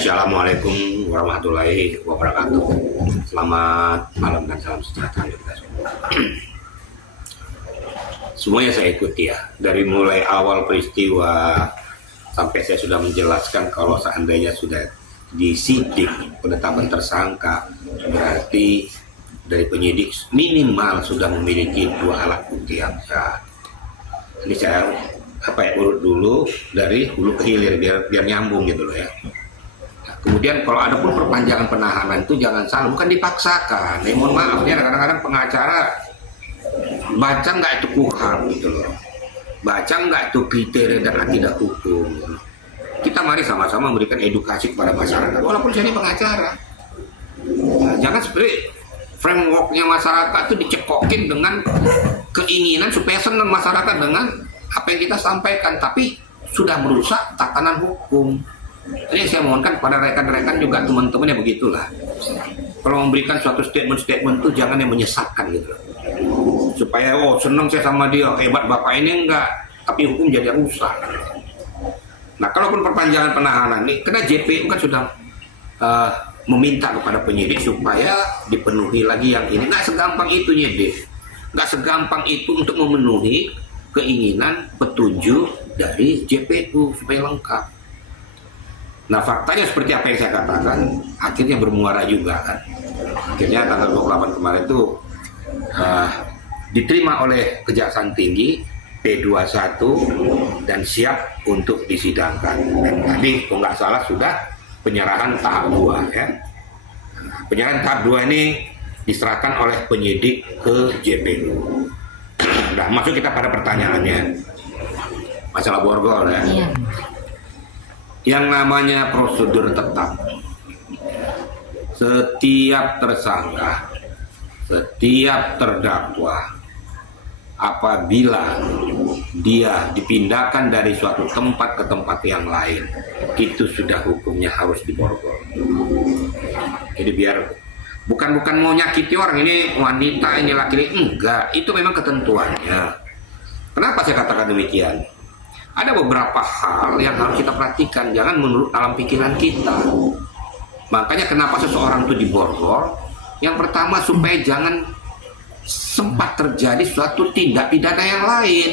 Assalamualaikum warahmatullahi wabarakatuh. Selamat malam dan salam sejahtera untuk kita semua. Semuanya saya ikuti ya, dari mulai awal peristiwa sampai saya sudah menjelaskan kalau seandainya sudah disidik penetapan tersangka, berarti dari penyidik minimal sudah memiliki 2 alat bukti yang sah. Ini saya urut dulu dari hulu ke hilir biar nyambung gitu loh ya. Kemudian kalau ada pun perpanjangan penahanan itu jangan salah, bukan dipaksakan. Mohon maaf ya, kadang-kadang pengacara baca nggak itu KUHP gitu loh, baca nggak itu kriteria dan akidah hukum. Kita mari sama-sama memberikan edukasi kepada masyarakat, walaupun saya ini pengacara. Nah, jangan seperti frameworknya masyarakat itu dicekokin dengan keinginan supaya senang masyarakat dengan apa yang kita sampaikan, tapi sudah merusak tatanan hukum. Jadi saya mohonkan kepada rekan-rekan juga teman-teman ya begitulah. Kalau memberikan suatu statement-statement itu jangan yang menyesatkan gitu. Supaya senang saya sama dia, hebat bapak ini enggak, tapi hukum jadi rusak. Nah, kalaupun perpanjangan penahanan ini, karena JPU kan sudah meminta kepada penyidik supaya dipenuhi lagi yang ini. Nggak segampang itu nyedih, nggak segampang itu untuk memenuhi keinginan petunjuk dari JPU supaya lengkap. Nah, faktanya seperti apa yang saya katakan, akhirnya bermuara juga kan. Akhirnya tanggal 28 kemarin itu diterima oleh Kejaksaan Tinggi P21 dan siap untuk disidangkan. Dan tadi kalau nggak salah sudah penyerahan tahap 2 ya. Penyerahan tahap 2 ini diserahkan oleh penyidik ke JPU. Nah, masuk kita pada pertanyaannya. Masalah borgol ya. Iya. Yang namanya prosedur tetap, setiap tersangka, setiap terdakwa, apabila dia dipindahkan dari suatu tempat ke tempat yang lain, itu sudah hukumnya harus diborgol. Jadi biar bukan mau nyakiti orang, ini wanita, ini laki-laki, enggak, itu memang ketentuannya. Kenapa saya katakan demikian? Ada beberapa hal yang harus kita perhatikan, jangan menurut alam pikiran kita. Makanya kenapa seseorang itu diborgol? Yang pertama supaya jangan sempat terjadi suatu tindak pidana yang lain.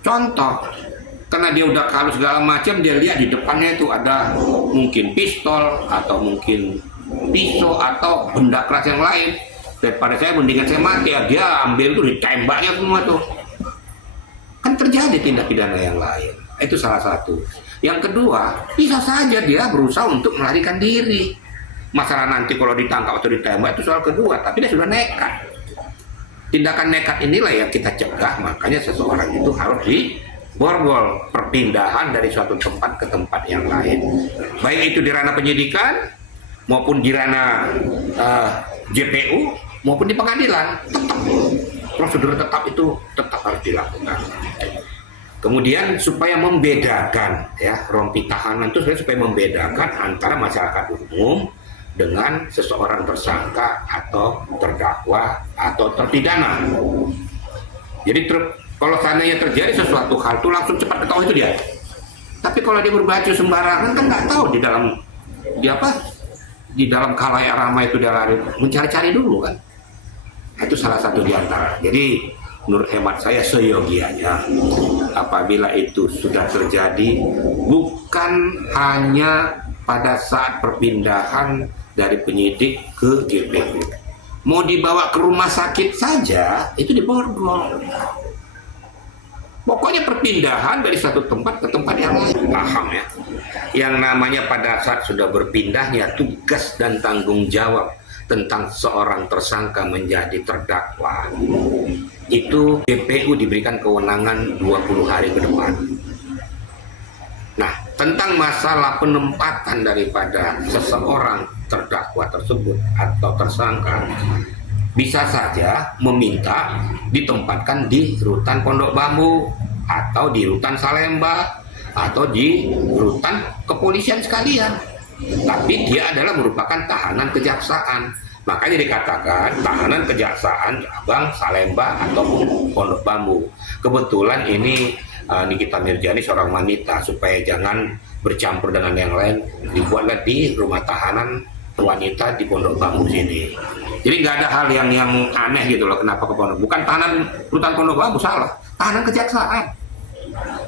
Contoh, karena dia udah kalau segala macam, dia lihat di depannya itu ada mungkin pistol atau mungkin pisau atau benda keras yang lain. Daripada saya mendingan saya mati ya, dia ambil tuh ditembaknya semua tuh. Kan terjadi tindak pidana yang lain. Itu salah satu. Yang kedua, bisa saja dia berusaha untuk melarikan diri. Masalah nanti kalau ditangkap atau ditembak itu soal kedua, tapi dia sudah nekat. Tindakan nekat inilah yang kita cegah, makanya seseorang itu harus diborgol, perpindahan dari suatu tempat ke tempat yang lain. Baik itu di ranah penyidikan, maupun di ranah JPU, maupun di pengadilan. Prosedur tetap itu tetap harus dilakukan. Kemudian supaya membedakan ya, rompi tahanan itu supaya membedakan antara masyarakat umum dengan seseorang tersangka atau terdakwa atau terpidana. Jadi kalau seandainya terjadi sesuatu hal itu langsung cepat ketahui itu dia. Tapi kalau dia berbaju sembarangan kan nggak tahu di dalam khalayak ramai itu dia lari mencari-cari dulu kan. Itu salah satu di antara. Jadi menurut hemat saya seyogianya apabila itu sudah terjadi bukan hanya pada saat perpindahan dari penyidik ke JPU, mau dibawa ke rumah sakit saja itu diborgol. Pokoknya perpindahan dari satu tempat ke tempat yang lain. Paham ya? Yang namanya pada saat sudah berpindahnya tugas dan tanggung jawab tentang seorang tersangka menjadi terdakwa, itu JPU diberikan kewenangan 20 hari ke depan. Nah, tentang masalah penempatan daripada seseorang terdakwa tersebut atau tersangka, bisa saja meminta ditempatkan di rutan Pondok Bambu atau di rutan Salemba atau di rutan kepolisian sekalian. Tapi dia adalah merupakan tahanan kejaksaan. Makanya dikatakan tahanan kejaksaan cabang Salemba ataupun Pondok Bambu. Kebetulan ini Nikita Mirjani seorang wanita, supaya jangan bercampur dengan yang lain, dibuatlah di rumah tahanan wanita di Pondok Bambu sini. Jadi nggak ada hal yang aneh gitu loh, kenapa ke Pondok, bukan tahanan rutan Pondok Bambu, salah, tahanan kejaksaan.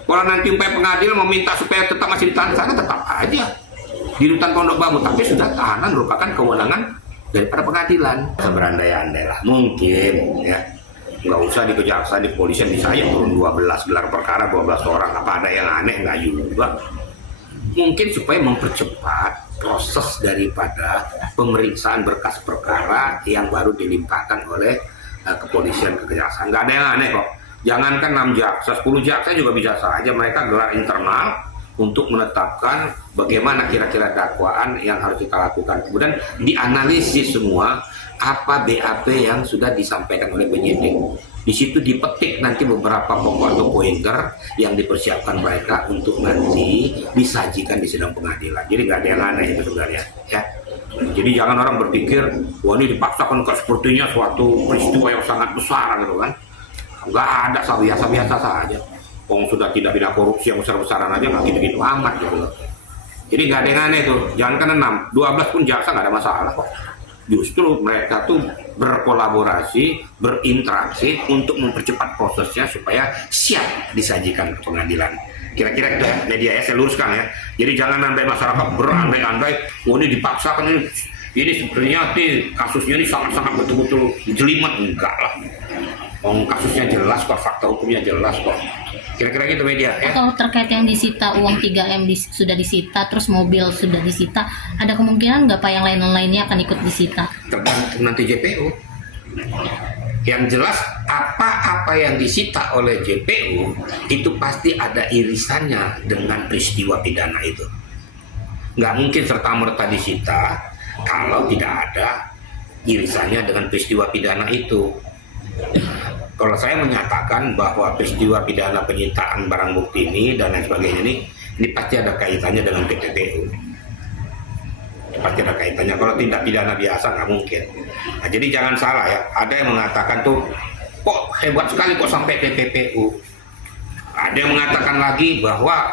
Kalau nanti pengadilan meminta supaya tetap masih ditahan sana, tetap aja di rutan Pondok Bambu, tapi sudah tahanan merupakan kewenangan daripada pengadilan. Berandai-andai lah, mungkin ya, nggak usah di kejaksaan, di polisian bisa aja turun 12 gelar perkara, 12 orang, apa ada yang aneh? Nggak juga. Mungkin supaya mempercepat proses daripada pemeriksaan berkas perkara yang baru dilimpahkan oleh kepolisian ke kejaksaan. Nggak ada yang aneh kok. Jangankan 6 jaksa, 10 jaksa juga bisa saja mereka gelar internal untuk menetapkan bagaimana kira-kira dakwaan yang harus kita lakukan. Kemudian dianalisis semua apa BAP yang sudah disampaikan oleh penyidik. Di situ dipetik nanti beberapa pokok atau pointer yang dipersiapkan mereka untuk nanti disajikan di sidang pengadilan. Jadi nggak ada yang aneh itu sebenarnya, ya. Jadi jangan orang berpikir, wah ini dipaksakan kok, sepertinya suatu peristiwa yang sangat besar gitu kan. Nggak ada, biasa-biasa saja. Wong sudah tidak pidana korupsi yang besar-besaran aja nggak gitu-gitu amat gitu loh. Jadi nggak ada yang aneh tuh. Jangan kan 6, 12 pun jaksa nggak ada masalah kok. Justru mereka tuh berkolaborasi, berinteraksi untuk mempercepat prosesnya supaya siap disajikan ke pengadilan. Kira-kira itu ya, media ya, saya luruskan ya. Jadi jangan sampai masyarakat berandai-andai, oh ini dipaksakan ini sebenarnya kasusnya ini sangat-sangat betul-betul jelimet, enggak lah. Kasusnya jelas kok, fakta hukumnya jelas kok. Kira-kira gitu media ya. Atau terkait yang disita uang 3M sudah disita, terus mobil sudah disita, ada kemungkinan nggak Pak yang lain-lainnya akan ikut disita? Tergantung nanti JPU. Yang jelas apa-apa yang disita oleh JPU itu pasti ada irisannya dengan peristiwa pidana itu. Nggak mungkin serta-merta disita kalau tidak ada irisannya dengan peristiwa pidana itu. Kalau saya menyatakan bahwa peristiwa pidana penyitaan barang bukti ini dan lain sebagainya ini pasti ada kaitannya dengan TPPU. Pasti ada kaitannya. Kalau tindak pidana biasa nggak mungkin. Nah, jadi jangan salah ya. Ada yang mengatakan tuh, kok hebat sekali kok sampai TPPU. Ada yang mengatakan lagi bahwa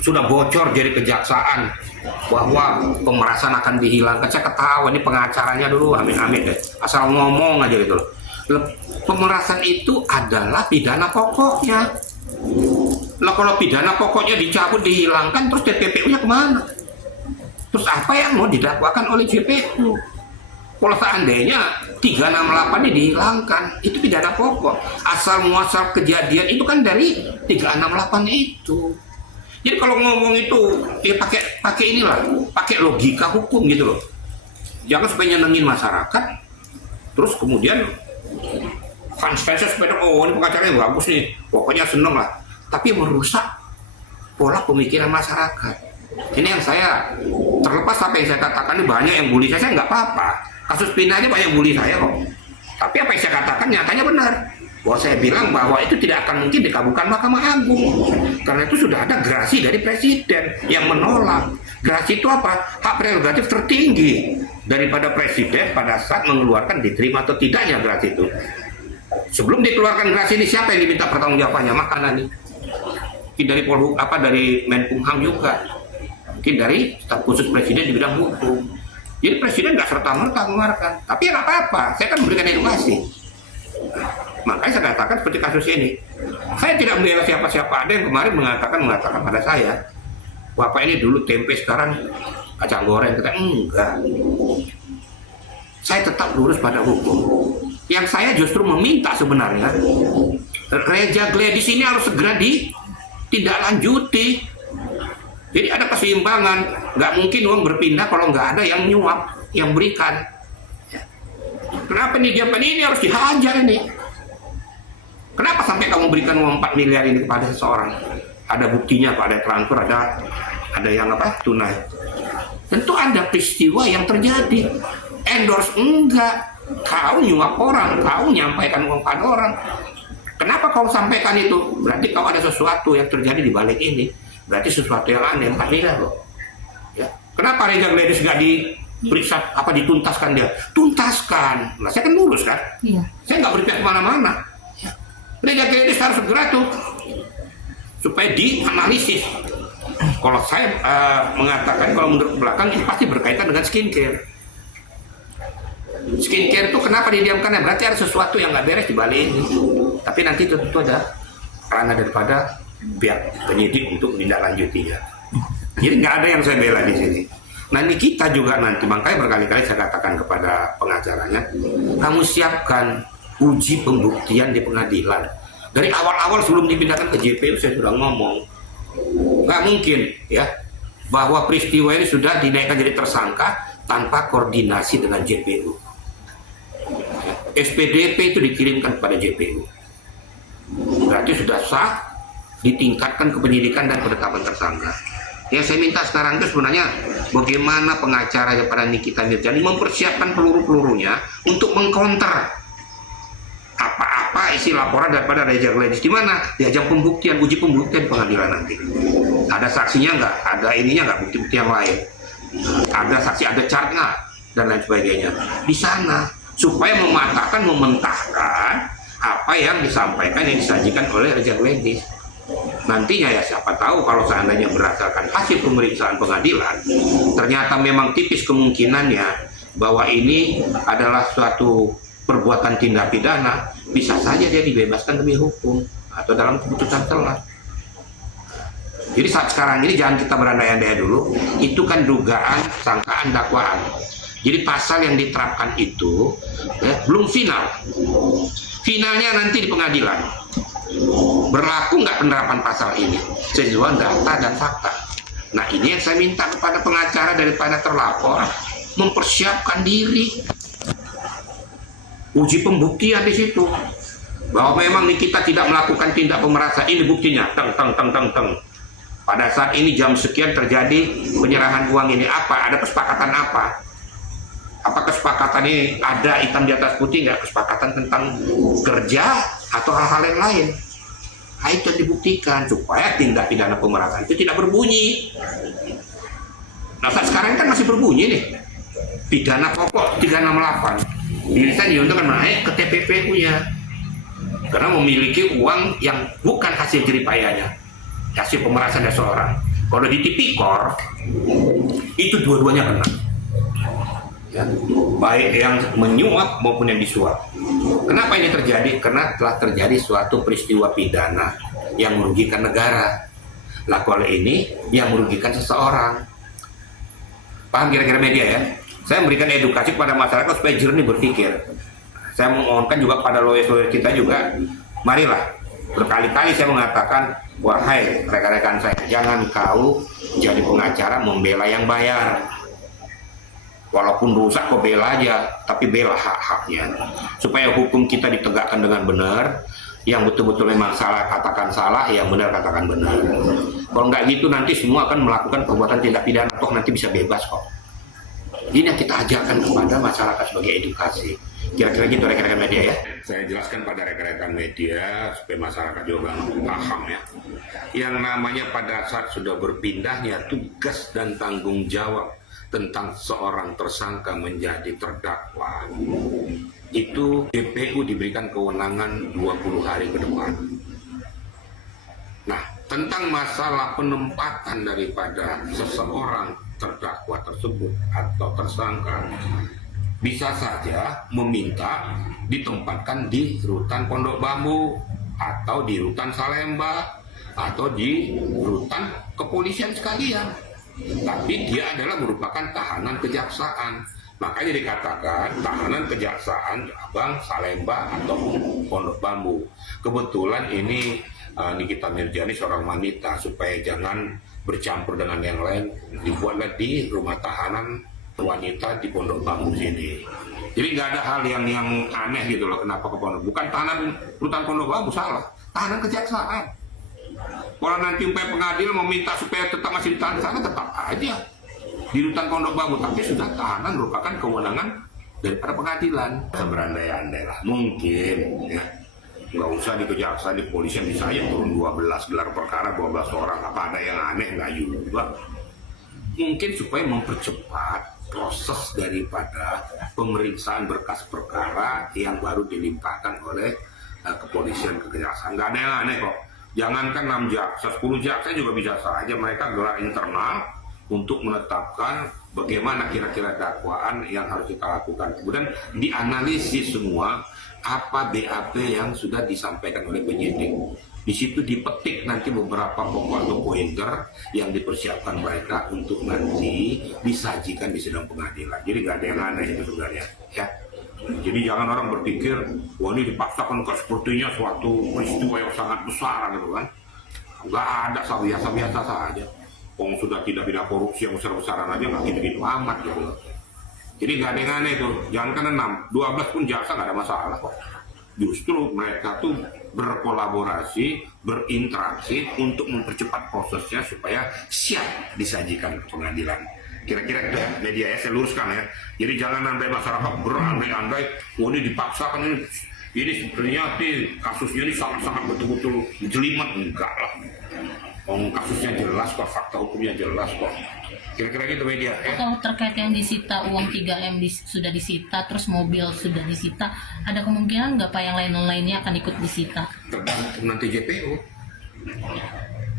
sudah bocor dari kejaksaan bahwa pemerasan akan dihilangkan. Saya ketawa ini pengacaranya dulu, amin-amin deh. Asal ngomong aja gitu loh. Pemerasan itu adalah pidana pokoknya. Lah kalau pidana pokoknya dicabut, dihilangkan, terus TPPU-nya kemana? Terus apa yang mau didakwakan oleh JPU? Kalau seandainya 368 ini dihilangkan, itu pidana pokok. Asal muasal kejadian itu kan dari 368 itu. Jadi kalau ngomong itu ya pakai inilah, pakai logika hukum gitu loh. Jangan supaya nyenengin masyarakat, terus kemudian fans-fansnya sepeda, oh ini pengacaranya bagus nih, pokoknya seneng lah. Tapi merusak pola pemikiran masyarakat. Ini yang saya, terlepas apa yang saya katakan, ini banyak yang bully saya nggak apa-apa. Kasus Pina aja banyak bully saya kok. Tapi apa yang saya katakan nyatanya benar. Bahwa saya bilang bahwa itu tidak akan mungkin dikabulkan Mahkamah Agung. Karena itu sudah ada gerasi dari Presiden yang menolak. Gerasi itu apa? Hak prerogatif tertinggi daripada Presiden pada saat mengeluarkan diterima atau tidaknya gerasi itu. Sebelum dikeluarkan gerasi ini siapa yang diminta pertanggungjawabannya? Makanan nih. Mungkin dari dari Menkumham juga. Mungkin dari staf khusus Presiden di bidang hukum. Jadi Presiden nggak serta-merta mengeluarkan. Tapi ya nggak apa-apa, saya kan memberikan edukasi. Makanya saya katakan seperti kasus ini. Saya tidak membela siapa-siapa. Ada yang kemarin mengatakan pada saya, Bapak ini dulu tempe, sekarang kacang goreng. Kita enggak. Saya tetap lurus pada hukum. Yang saya justru meminta sebenarnya, Reja Gladys ini harus segera ditindaklanjuti. Jadi ada keseimbangan. Nggak mungkin uang berpindah kalau nggak ada yang nyuap, yang berikan. Kenapa nih dia ini harus dihajar ini? Kenapa sampai kamu berikan uang 4 miliar ini kepada seseorang? Ada buktinya, Pak, ada transfer, ada yang tunai. Tentu ada peristiwa yang terjadi. Endorse enggak. Kau nyuap orang, kau nyampaikan uang pada orang. Kenapa kau sampaikan itu? Berarti kau ada sesuatu yang terjadi di balik ini. Berarti sesuatu yang aneh, 4 miliar loh. Ya. Kenapa Reja Gladys nggak diperiksa, dituntaskan dia? Tuntaskan. Nah, saya kan lurus kan? Iya. Saya nggak berpihak kemana-mana. Reja Gladys harus segera tuh supaya dianalisis Kalau saya mengatakan, kalau menurut belakang ini pasti berkaitan dengan skincare. Skincare itu kenapa didiamkan? Berarti ada sesuatu yang nggak beres di balik ini. Tapi nanti tentu ada ranah daripada pihak penyidik untuk menindaklanjutinya. Jadi nggak ada yang saya bela di sini. Nanti kita juga nanti, makanya berkali-kali saya katakan kepada pengacaranya, kamu siapkan uji pembuktian di pengadilan. Dari awal-awal sebelum dipindahkan ke JPU saya sudah ngomong, nggak mungkin ya bahwa peristiwa ini sudah dinaikkan jadi tersangka tanpa koordinasi dengan JPU. SPDP itu dikirimkan kepada JPU, berarti sudah sah, ditingkatkan ke penyidikan dan penetapan tersangka. Yang saya minta sekarang itu sebenarnya bagaimana pengacara daripada Nikita Mirzani mempersiapkan peluru-pelurunya untuk mengcounter apa-apa isi laporan daripada Reza Gladys. Di mana? Di ajang pembuktian, uji pembuktian pengadilan nanti. Ada saksinya nggak? Ada ininya nggak? Bukti-bukti yang lain? Ada saksi, ada chart nggak? Dan lain sebagainya. Di sana supaya mematahkan, mementahkan apa yang disampaikan, yang disajikan oleh Reza Gladys. Nantinya ya siapa tahu kalau seandainya berdasarkan hasil pemeriksaan pengadilan ternyata memang tipis kemungkinannya bahwa ini adalah suatu perbuatan tindak pidana, bisa saja dia dibebaskan demi hukum atau dalam keputusan selah. Jadi saat sekarang ini jangan kita berandai-andai dulu, itu kan dugaan, sangkaan, dakwaan. Jadi pasal yang diterapkan itu belum final. Finalnya nanti di pengadilan. Berlaku nggak penerapan pasal ini sesuai data dan fakta. Nah ini yang saya minta kepada pengacara daripada terlapor, mempersiapkan diri, uji pembuktian di situ bahwa memang kita tidak melakukan tindak pemerasan. Ini buktinya, teng. Pada saat ini jam sekian terjadi penyerahan uang ini, apa? Ada kesepakatan apa? Apa kesepakatan ini ada hitam di atas putih nggak? Kesepakatan tentang kerja atau hal-hal yang lain? Nah, itu dibuktikan supaya tindak pidana pemerasan itu tidak berbunyi. Nah saat sekarang kan masih berbunyi nih. Pidana pokok 368. Bisa diuntungkan naik ke TPPU-nya karena memiliki uang yang bukan hasil jeripayanya, hasil pemerasan seseorang. Kalau di tipikor itu dua-duanya kena. Ya, baik yang menyuap maupun yang disuap. Kenapa ini terjadi? Karena telah terjadi suatu peristiwa pidana yang merugikan negara. Lah kalau ini yang merugikan seseorang. Paham kira-kira media ya? Saya memberikan edukasi kepada masyarakat supaya jernih berpikir. Saya memohonkan juga pada lawyer-lawyer kita juga, marilah, berkali-kali saya mengatakan, wahai rekan-rekan saya, jangan kau jadi pengacara membela yang bayar. Walaupun rusak kok bela aja, tapi bela hak-haknya. Supaya hukum kita ditegakkan dengan benar, yang betul-betul memang salah katakan salah, yang benar katakan benar. Kalau nggak gitu nanti semua akan melakukan perbuatan tindak pidana, toh nanti bisa bebas kok. Ini yang kita ajarkan kepada masyarakat sebagai edukasi. Kira-kira gitu rekan-rekan media ya. Saya jelaskan pada rekan-rekan media supaya masyarakat juga paham ya. Yang namanya pada saat sudah berpindahnya tugas dan tanggung jawab tentang seorang tersangka menjadi terdakwa, itu JPU diberikan kewenangan 20 hari ke depan. Nah, tentang masalah penempatan daripada seseorang terdakwa tersebut atau tersangka, bisa saja meminta ditempatkan di rutan Pondok Bambu atau di rutan Salemba atau di rutan kepolisian sekalian. Tapi dia adalah merupakan tahanan kejaksaan. Makanya dikatakan tahanan kejaksaan cabang Salemba atau Pondok Bambu. Kebetulan ini Nikita Mirzani seorang wanita, supaya jangan bercampur dengan yang lain, dibuatlah di rumah tahanan wanita di Pondok Bambu sini. Jadi nggak ada hal yang aneh gitu loh, kenapa ke Pondok. Bukan tahanan rutan Pondok Bambu, salah, tahanan kejaksaan. Kalau nanti pengadilan meminta supaya tetap masih ditahan sana, tetap aja di rutan Pondok Bambu, tapi sudah tahanan merupakan kewenangan daripada pengadilan. Berandai-andai lah, mungkin ya, nggak usah di kejaksaan, di polisian bisa aja turun 12 gelar perkara, 12 orang, apa ada yang aneh, nggak juga. Mungkin supaya mempercepat proses daripada pemeriksaan berkas perkara yang baru dilimpahkan oleh kepolisian ke kejaksaan. Nggak ada yang aneh kok. Jangankan 6 jaksa, 10 jaksa juga bisa saja mereka gelar internal untuk menetapkan bagaimana kira-kira dakwaan yang harus kita lakukan. Kemudian dianalisis semua apa BAP yang sudah disampaikan oleh penyidik. Di situ dipetik nanti beberapa pokok atau pointer yang dipersiapkan mereka untuk nanti disajikan di sidang pengadilan. Jadi nggak ada yang aneh itu sebenarnya, ya. Jadi jangan orang berpikir, wah ini dipaksakan ke sepertinya suatu peristiwa yang sangat besar gitu kan. Nggak ada, biasa-biasa saja. Wong sudah tidak pidana korupsi yang besar-besaran aja nggak gitu-gitu amat gitu. Jadi nggak ada yang aneh tuh. Jangan kan 6, 12 pun jaksa nggak ada masalah kok. Justru mereka tuh berkolaborasi, berinteraksi untuk mempercepat prosesnya supaya siap disajikan ke pengadilan. Kira-kira itu ya, media ya, saya luruskan ya. Jadi jangan sampai masyarakat berandai-andai, wah ini dipaksakan ini sebenarnya kasusnya ini sangat-sangat betul-betul jelimet. Enggak lah. Kasusnya jelas kok, fakta hukumnya jelas kok. Kira-kira gitu media ya. Kalau terkait yang disita uang 3M sudah disita, terus mobil sudah disita, ada kemungkinan nggak Pak yang lain-lainnya akan ikut disita? Tergantung nanti JPU.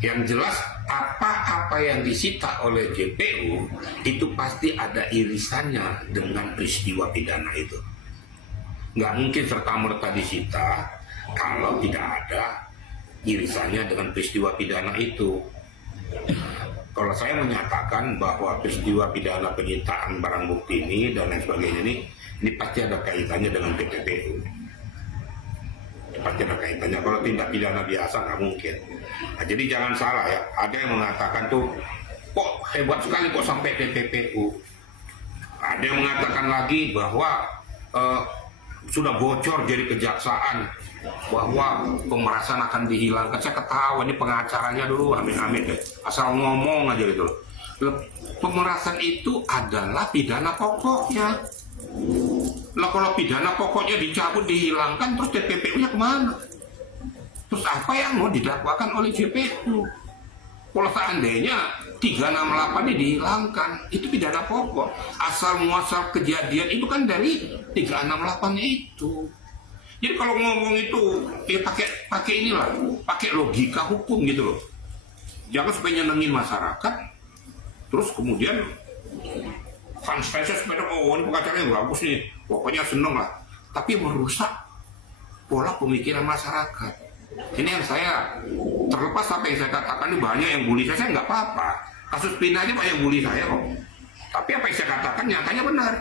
Yang jelas apa-apa yang disita oleh JPU itu pasti ada irisannya dengan peristiwa pidana itu. Nggak mungkin serta-merta disita kalau tidak ada irisannya dengan peristiwa pidana itu. Kalau saya menyatakan bahwa peristiwa pidana penyitaan barang bukti ini dan lain sebagainya ini pasti ada kaitannya dengan TPPU. Pasti ada kaitannya. Kalau tindak pidana biasa nggak mungkin. Nah, jadi jangan salah ya. Ada yang mengatakan tuh, kok hebat sekali kok sampai TPPU. Ada yang mengatakan lagi bahwa sudah bocor jadi kejaksaan bahwa pemerasan akan dihilangkan. Saya ketawa ini pengacaranya dulu amin-amin deh, asal ngomong aja gitu. Pemerasan itu adalah pidana pokoknya. Lah kalau pidana pokoknya dicabut dihilangkan, terus TPPU-nya kemana? Terus apa yang mau didakwakan oleh JPU? Kalau seandainya 368 ini dihilangkan, itu pidana pokok. Asal muasal kejadian itu kan dari 368 itu. Jadi kalau ngomong itu ya pakai inilah, pakai logika hukum gitu loh. Jangan supaya nyenengin masyarakat, terus kemudian fans sepeda, oh ini pengacaranya bagus nih, pokoknya seneng lah. Tapi merusak pola pemikiran masyarakat. Ini yang saya, terlepas apa yang saya katakan, ini banyak yang bully saya nggak apa-apa. Kasus pindahnya banyak bully saya kok. Tapi apa yang saya katakan nyatanya benar.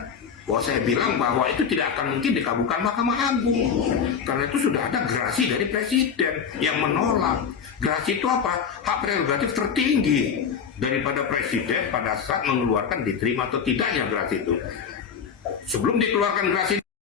Bahwa saya bilang bahwa itu tidak akan mungkin dikabulkan Mahkamah Agung. Karena itu sudah ada gerasi dari Presiden yang menolak. Gerasi itu apa? Hak prerogatif tertinggi daripada Presiden pada saat mengeluarkan diterima atau tidaknya gerasi itu. Sebelum dikeluarkan gerasi